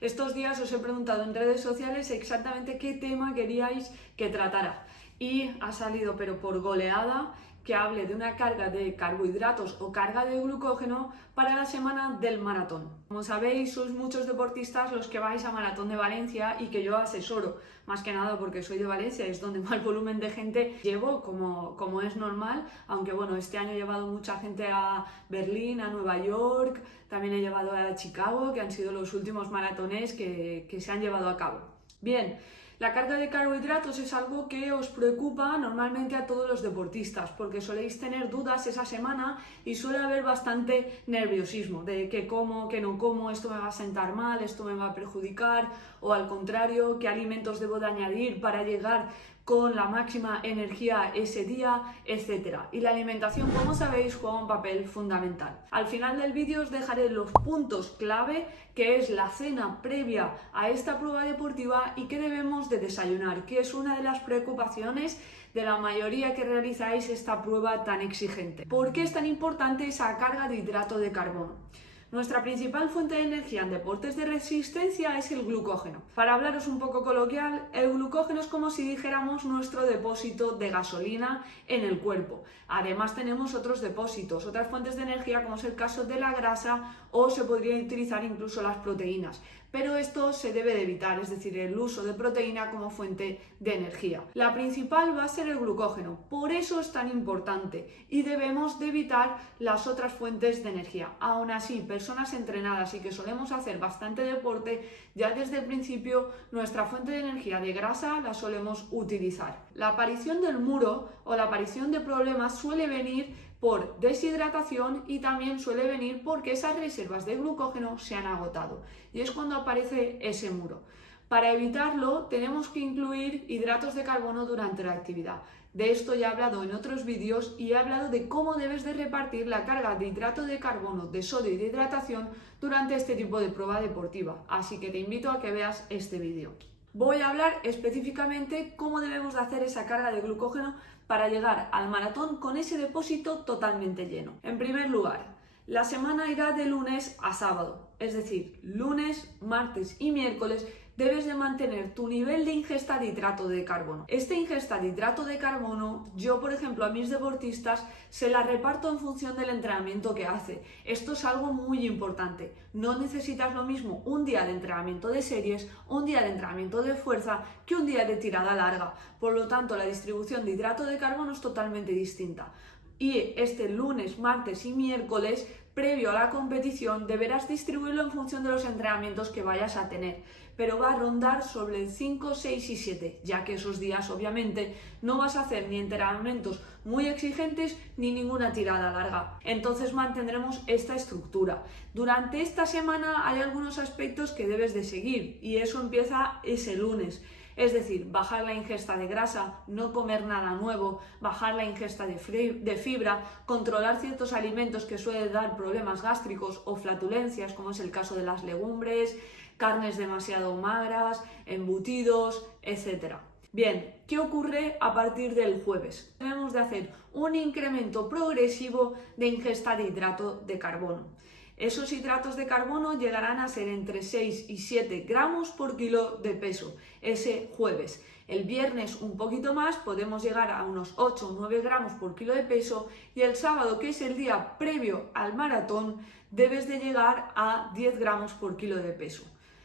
Estos días os he preguntado en redes sociales exactamente qué tema queríais que tratara y ha salido, pero por goleada, que hable de una carga de carbohidratos o carga de glucógeno para la semana del maratón. Como sabéis, sois muchos deportistas los que vais a Maratón de Valencia y que yo asesoro, más que nada porque soy de Valencia, es donde más volumen de gente llevo, como es normal, aunque bueno, este año he llevado mucha gente a Berlín, a Nueva York, también he llevado a Chicago, que han sido los últimos maratones que se han llevado a cabo. Bien, la carga de carbohidratos es algo que os preocupa normalmente a todos los deportistas porque soléis tener dudas esa semana y suele haber bastante nerviosismo de qué como, qué no como, esto me va a sentar mal, esto me va a perjudicar o al contrario, qué alimentos debo de añadir para llegar con la máxima energía ese día, etc. Y la alimentación, como sabéis, juega un papel fundamental. Al final del vídeo os dejaré los puntos clave, que es la cena previa a esta prueba deportiva y qué debemos de desayunar, que es una de las preocupaciones de la mayoría que realizáis esta prueba tan exigente. ¿Por qué es tan importante esa carga de hidrato de carbono? Nuestra principal fuente de energía en deportes de resistencia es el glucógeno. Para hablaros un poco coloquial, el glucógeno es como si dijéramos nuestro depósito de gasolina en el cuerpo. Además tenemos otros depósitos, otras fuentes de energía como es el caso de la grasa o se podría utilizar incluso las proteínas. Pero esto se debe de evitar, es decir, el uso de proteína como fuente de energía. La principal va a ser el glucógeno, por eso es tan importante y debemos de evitar las otras fuentes de energía. Aún así, personas entrenadas y que solemos hacer bastante deporte, ya desde el principio nuestra fuente de energía de grasa la solemos utilizar. La aparición del muro o la aparición de problemas suele venir por deshidratación y también suele venir porque esas reservas de glucógeno se han agotado y es cuando aparece ese muro. Para evitarlo tenemos que incluir hidratos de carbono durante la actividad. De esto ya he hablado en otros vídeos y he hablado de cómo debes de repartir la carga de hidrato de carbono, de sodio y de hidratación durante este tipo de prueba deportiva, así que te invito a que veas este vídeo. Voy a hablar específicamente cómo debemos de hacer esa carga de glucógeno para llegar al maratón con ese depósito totalmente lleno. En primer lugar, la semana irá de lunes a sábado, es decir, lunes, martes y miércoles debes de mantener tu nivel de ingesta de hidrato de carbono. Esta ingesta de hidrato de carbono, yo por ejemplo a mis deportistas se la reparto en función del entrenamiento que hace. Esto es algo muy importante. No necesitas lo mismo un día de entrenamiento de series, un día de entrenamiento de fuerza que un día de tirada larga. Por lo tanto, la distribución de hidrato de carbono es totalmente distinta. Y este lunes, martes y miércoles, previo a la competición, deberás distribuirlo en función de los entrenamientos que vayas a tener, pero va a rondar sobre el 5, 6 y 7, ya que esos días obviamente no vas a hacer ni entrenamientos muy exigentes ni ninguna tirada larga. Entonces mantendremos esta estructura. Durante esta semana hay algunos aspectos que debes de seguir y eso empieza ese lunes. Es decir, bajar la ingesta de grasa, no comer nada nuevo, bajar la ingesta de fibra, controlar ciertos alimentos que suelen dar problemas gástricos o flatulencias, como es el caso de las legumbres, carnes demasiado magras, embutidos, etc. Bien, ¿qué ocurre a partir del jueves? Debemos de hacer un incremento progresivo de ingesta de hidrato de carbono. Esos hidratos de carbono llegarán a ser entre 6 y 7 gramos por kilo de peso ese jueves. El viernes un poquito más, podemos llegar a unos 8 o 9 gramos por kilo de peso y el sábado, que es el día previo al maratón, debes de llegar a 10 gramos por kilo de peso.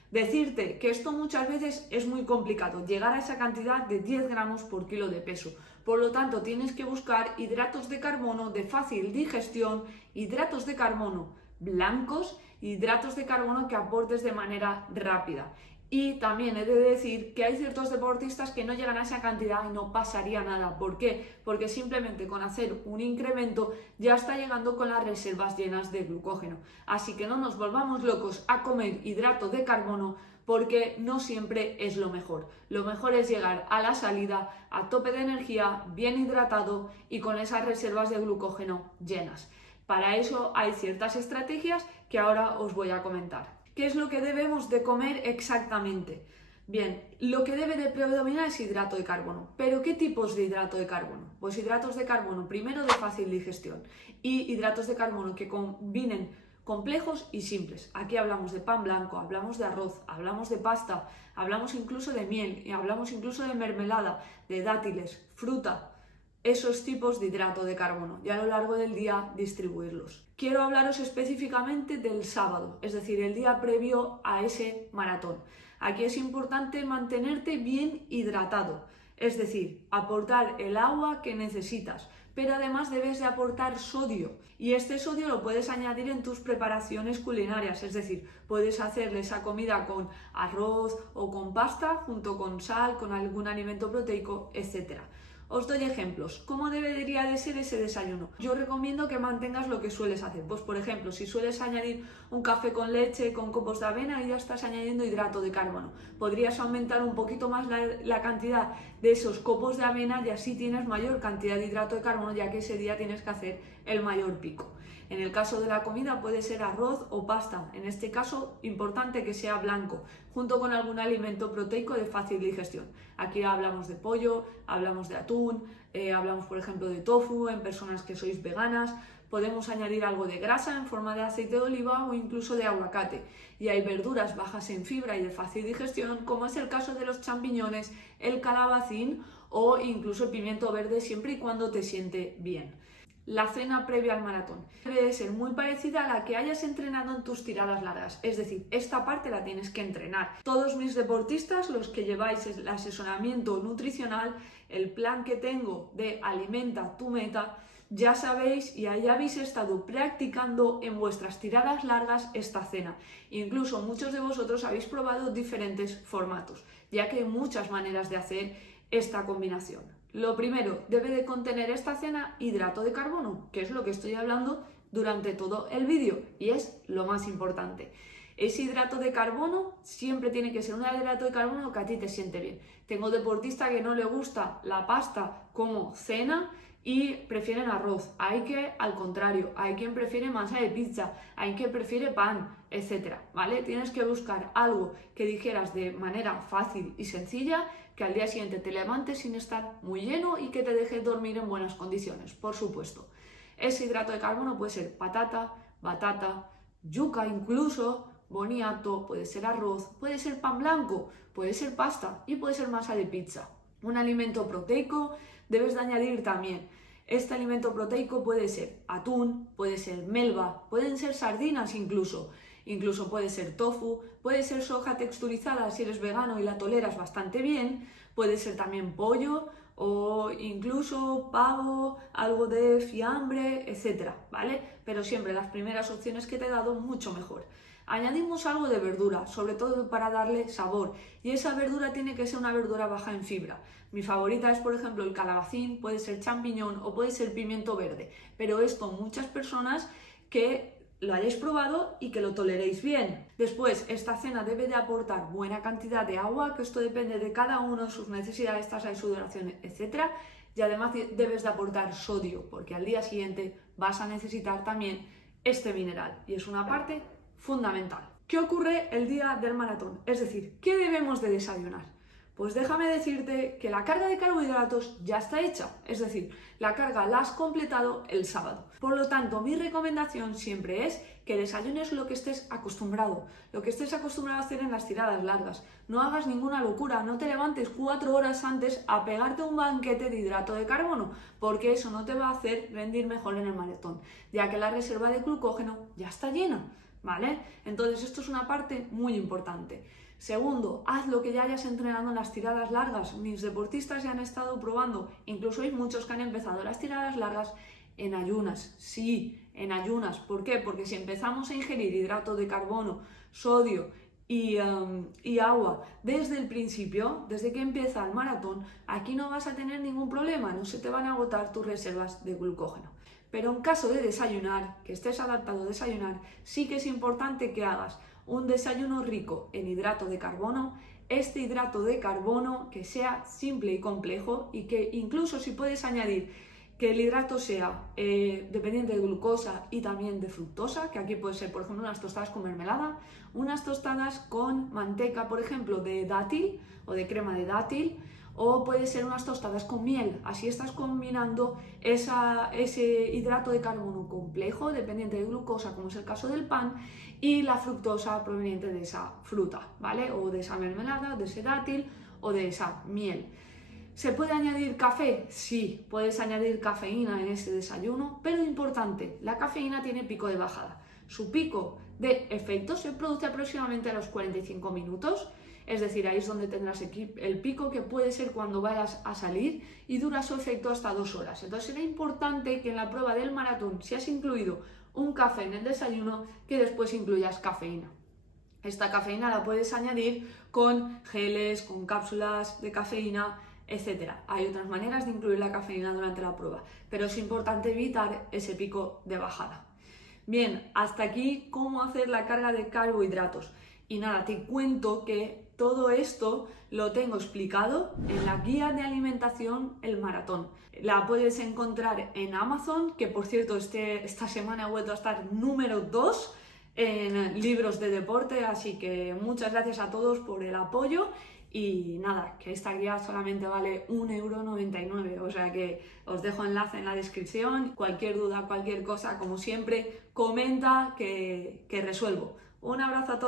Decirte que esto muchas veces es muy complicado, llegar a esa cantidad de 10 gramos por kilo de peso. Por lo tanto, tienes que buscar hidratos de carbono de fácil digestión, hidratos de carbono blancos, hidratos de carbono que aportes de manera rápida. Y también he de decir que hay ciertos deportistas que no llegan a esa cantidad y no pasaría nada. ¿Por qué? Porque simplemente con hacer un incremento ya está llegando con las reservas llenas de glucógeno. Así que no nos volvamos locos a comer hidrato de carbono porque no siempre es lo mejor. Lo mejor es llegar a la salida a tope de energía, bien hidratado y con esas reservas de glucógeno llenas. Para eso hay ciertas estrategias que ahora os voy a comentar. ¿Qué es lo que debemos de comer exactamente? Bien, lo que debe de predominar es hidrato de carbono. ¿Pero qué tipos de hidrato de carbono? Pues hidratos de carbono primero de fácil digestión y hidratos de carbono que combinen complejos y simples. Aquí hablamos de pan blanco, hablamos de arroz, hablamos de pasta, hablamos incluso de miel, hablamos incluso de mermelada, de dátiles, fruta, esos tipos de hidrato de carbono y a lo largo del día distribuirlos. Quiero hablaros específicamente del sábado, es decir, el día previo a ese maratón. Aquí es importante mantenerte bien hidratado, es decir, aportar el agua que necesitas, pero además debes de aportar sodio y este sodio lo puedes añadir en tus preparaciones culinarias, es decir, puedes hacerle esa comida con arroz o con pasta junto con sal, con algún alimento proteico, etc. Os doy ejemplos. ¿Cómo debería de ser ese desayuno? Yo recomiendo que mantengas lo que sueles hacer. Pues por ejemplo, si sueles añadir un café con leche, con copos de avena, ya estás añadiendo hidrato de carbono. Podrías aumentar un poquito más la cantidad de esos copos de avena y así tienes mayor cantidad de hidrato de carbono, ya que ese día tienes que hacer el mayor pico. En el caso de la comida puede ser arroz o pasta, en este caso importante que sea blanco, junto con algún alimento proteico de fácil digestión. Aquí hablamos de pollo, hablamos de atún, hablamos por ejemplo de tofu en personas que sois veganas, podemos añadir algo de grasa en forma de aceite de oliva o incluso de aguacate. Y hay verduras bajas en fibra y de fácil digestión, como es el caso de los champiñones, el calabacín o incluso el pimiento verde, siempre y cuando te siente bien. La cena previa al maratón debe ser muy parecida a la que hayas entrenado en tus tiradas largas, es decir, esta parte la tienes que entrenar. Todos mis deportistas, los que lleváis el asesoramiento nutricional, el plan que tengo de alimenta tu meta, ya sabéis y ya habéis estado practicando en vuestras tiradas largas esta cena. Incluso muchos de vosotros habéis probado diferentes formatos, ya que hay muchas maneras de hacer esta combinación. Lo primero, debe de contener esta cena hidrato de carbono, que es lo que estoy hablando durante todo el vídeo y es lo más importante. Ese hidrato de carbono siempre tiene que ser un hidrato de carbono que a ti te siente bien. Tengo deportistas que no le gusta la pasta como cena y prefieren arroz. Hay que, al contrario, hay quien prefiere masa de pizza, hay quien prefiere pan, etc. ¿Vale? Tienes que buscar algo que digieras de manera fácil y sencilla, que al día siguiente te levantes sin estar muy lleno y que te deje dormir en buenas condiciones, por supuesto. Ese hidrato de carbono puede ser patata, batata, yuca incluso, boniato, puede ser arroz, puede ser pan blanco, puede ser pasta y puede ser masa de pizza. Un alimento proteico debes de añadir también. Este alimento proteico puede ser atún, puede ser melva, pueden ser sardinas incluso puede ser tofu, puede ser soja texturizada si eres vegano y la toleras bastante bien, puede ser también pollo o incluso pavo, algo de fiambre, etcétera, ¿vale? Pero siempre las primeras opciones que te he dado mucho mejor. Añadimos algo de verdura, sobre todo para darle sabor, y esa verdura tiene que ser una verdura baja en fibra. Mi favorita es, por ejemplo, el calabacín, puede ser champiñón o puede ser pimiento verde, pero esto muchas personas que lo hayáis probado y que lo toleréis bien. Después, esta cena debe de aportar buena cantidad de agua, que esto depende de cada uno, sus necesidades, tasa de sudoración, etc. Y además debes de aportar sodio, porque al día siguiente vas a necesitar también este mineral y es una parte fundamental. ¿Qué ocurre el día del maratón? Es decir, ¿qué debemos de desayunar? Pues déjame decirte que la carga de carbohidratos ya está hecha, es decir, la carga la has completado el sábado. Por lo tanto, mi recomendación siempre es que desayunes lo que estés acostumbrado a hacer en las tiradas largas. No hagas ninguna locura, no te levantes 4 horas antes a pegarte un banquete de hidrato de carbono, porque eso no te va a hacer rendir mejor en el maratón, ya que la reserva de glucógeno ya está llena, ¿vale? Entonces esto es una parte muy importante. Segundo, haz lo que ya hayas entrenado en las tiradas largas. Mis deportistas ya han estado probando, incluso hay muchos que han empezado las tiradas largas en ayunas. Sí, en ayunas. ¿Por qué? Porque si empezamos a ingerir hidrato de carbono, sodio y agua desde el principio, desde que empieza el maratón, aquí no vas a tener ningún problema, no se te van a agotar tus reservas de glucógeno. Pero en caso de desayunar, que estés adaptado a desayunar, sí que es importante que hagas un desayuno rico en hidrato de carbono, este hidrato de carbono que sea simple y complejo y que incluso si puedes añadir que el hidrato sea dependiente de glucosa y también de fructosa, que aquí puede ser por ejemplo unas tostadas con mermelada, unas tostadas con manteca por ejemplo de dátil o de crema de dátil, o puede ser unas tostadas con miel. Así estás combinando ese hidrato de carbono complejo, dependiente de glucosa, como es el caso del pan, y la fructosa proveniente de esa fruta, ¿vale? O de esa mermelada, de ese dátil o de esa miel. ¿Se puede añadir café? Sí, puedes añadir cafeína en este desayuno, pero importante, la cafeína tiene pico de bajada. Su pico de efecto se produce aproximadamente a los 45 minutos, es decir, ahí es donde tendrás el pico, que puede ser cuando vayas a salir, y dura su efecto hasta 2 horas. Entonces será importante que en la prueba del maratón, si has incluido un café en el desayuno, que después incluyas cafeína. Esta cafeína la puedes añadir con geles, con cápsulas de cafeína, etc. Hay otras maneras de incluir la cafeína durante la prueba, pero es importante evitar ese pico de bajada. Bien, hasta aquí cómo hacer la carga de carbohidratos. Y nada, te cuento que todo esto lo tengo explicado en la guía de alimentación El Maratón. La puedes encontrar en Amazon, que por cierto esta semana ha vuelto a estar número 2 en libros de deporte, así que muchas gracias a todos por el apoyo. Y nada, que esta guía solamente vale 1,99 €, o sea que os dejo enlace en la descripción. Cualquier duda, cualquier cosa, como siempre, comenta que resuelvo. Un abrazo a todos.